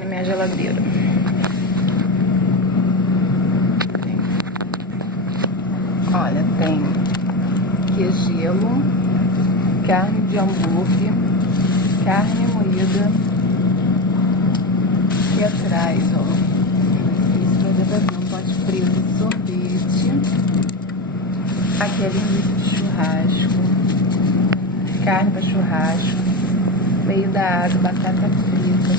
na minha geladeira. Olha, tem queijo, carne de hambúrguer, carne moída. E atrás, ó, isso vai fazer um pote preto de sorvete. Aqui é linguiça de churrasco, carne para churrasco, meio da água, batata frita,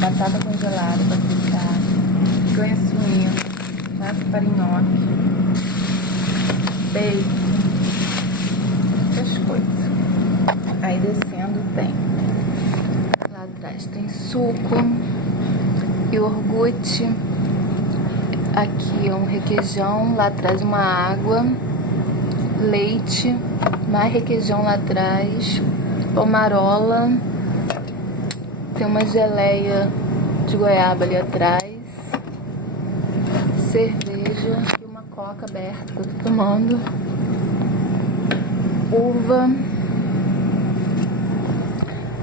batata congelada para fritar, ganha suíno, massa para nhoque, bacon, essas coisas. Aí descendo tem, lá atrás tem suco, iogurte, aqui é um requeijão, lá atrás uma água, leite, mais requeijão lá atrás, pomarola, tem uma geleia de goiaba ali atrás, cerveja e uma coca aberta que eu tô tomando, uva.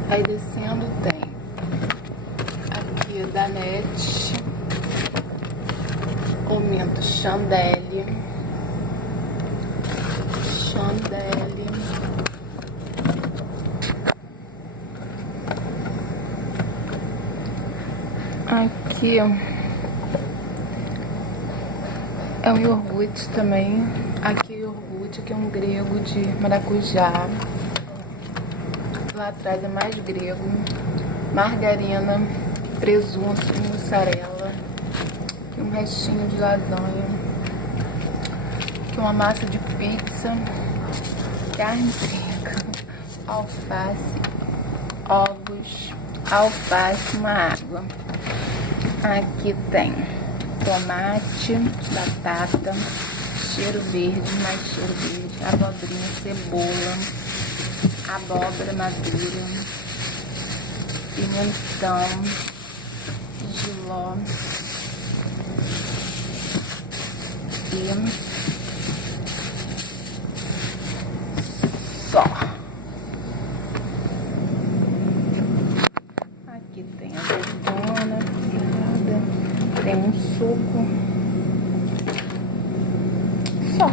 Aí descendo tem aqui da NET, aumento chandelle, aqui é um iogurte também, aqui iogurte, aqui é um grego de maracujá, lá atrás é mais grego, margarina, presunto e mussarela, aqui um restinho de lasanha, aqui uma massa de pizza, carne seca, alface, ovos, alface, uma água. Aqui tem tomate, batata, cheiro verde, mais cheiro verde, abobrinha, cebola, abóbora madura, pimentão, jiló e só. Aqui tem a azeitona, tem um suco, só.